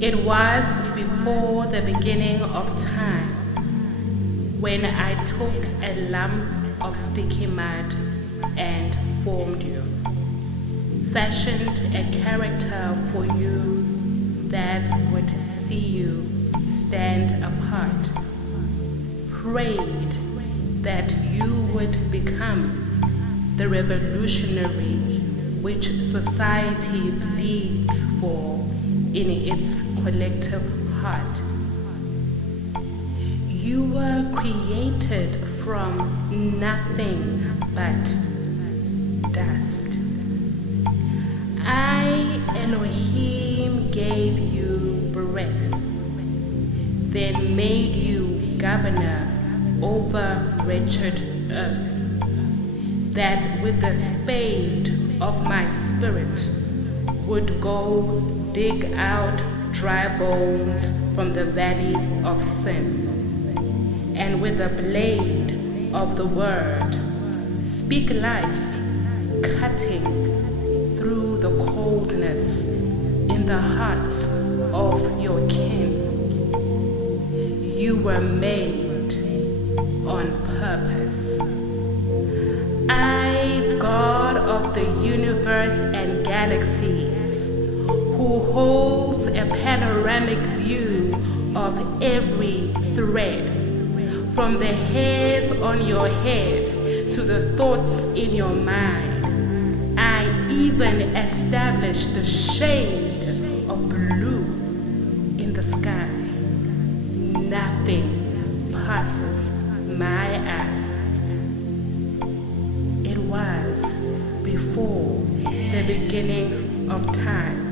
It was before the beginning of time when I took a lump of sticky mud and formed you, fashioned a character for you that would see you stand apart, prayed that you would become the revolutionary which society bleeds for in its collective heart. You were created from nothing but dust. I, Elohim, gave you breath, then made you governor over wretched earth, that with the spade of my spirit would go dig out dry bones from the valley of sin, and with the blade of the word speak life, cutting through the coldness in the hearts of your kin. You were made on purpose. I, God of the universe and galaxies, who holds a panoramic view of every thread, from the hairs on your head to the thoughts in your mind. I even established the shade of blue in the sky. Nothing passes my eye. It was before the beginning of time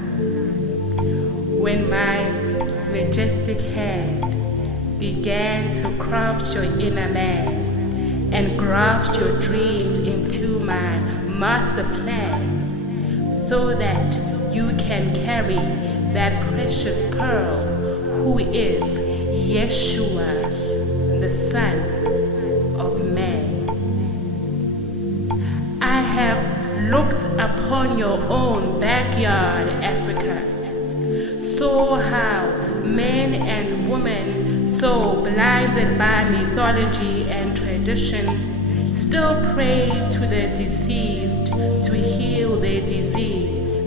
when my majestic hand began to craft your inner man and graft your dreams into my master plan, so that you can carry that precious pearl who is Yeshua, the Son of Man. I have looked upon your own backyard, Africa, saw how men and women, so blinded by mythology and tradition, still pray to the deceased to heal their disease,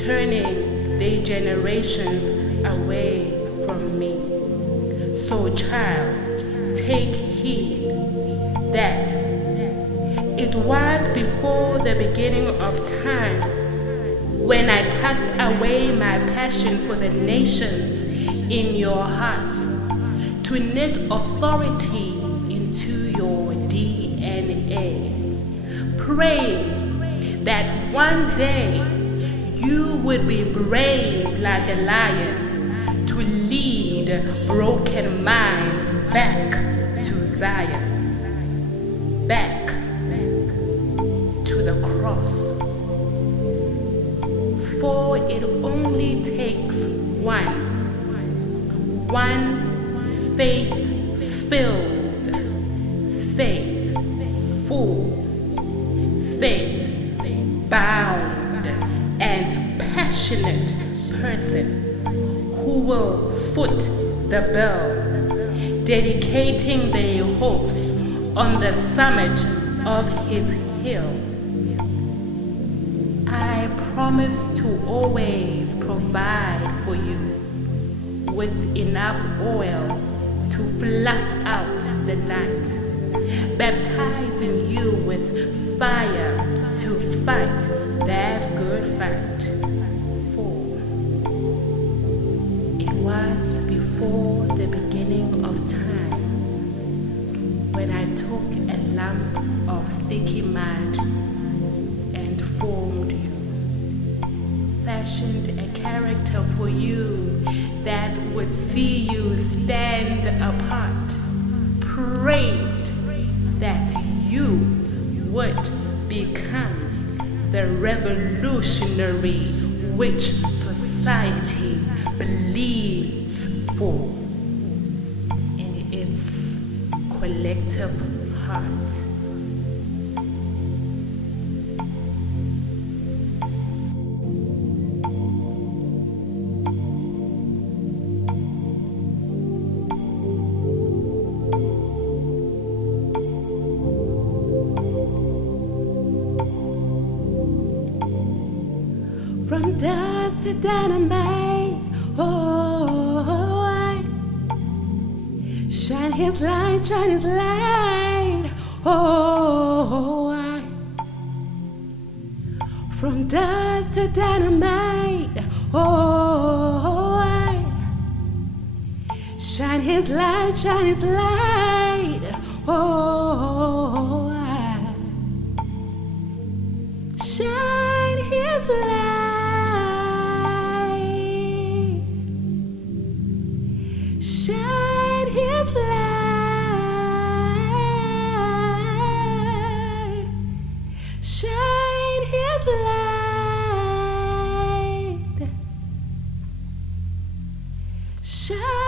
turning their generations away from me. So, child, take heed that it was before the beginning of time when I tucked away my passion for the nations in your hearts, to knit authority into your DNA, praying that one day you would be brave like a lion to lead broken minds back to Zion, back to the cross. For it only takes one faith-filled, faithful, faith-bound, and passionate person who will foot the bill, dedicating their hopes on the summit of his hill. I promise to always provide for you with enough oil to fluff out the night, baptizing you with fire to fight that good fight. For it was before the beginning of time when I took a lump of sticky mud and formed you, fashioned a character for you that would see you stand apart, prayed that you would become the revolutionary which society bleeds for in its collective heart. dust to dynamite. Oh, shine his light, shine his light. Oh, from dust to dynamite. Oh, shine his light, shine his light. Oh, shine his light. Shine his light. Shine his light. Shine.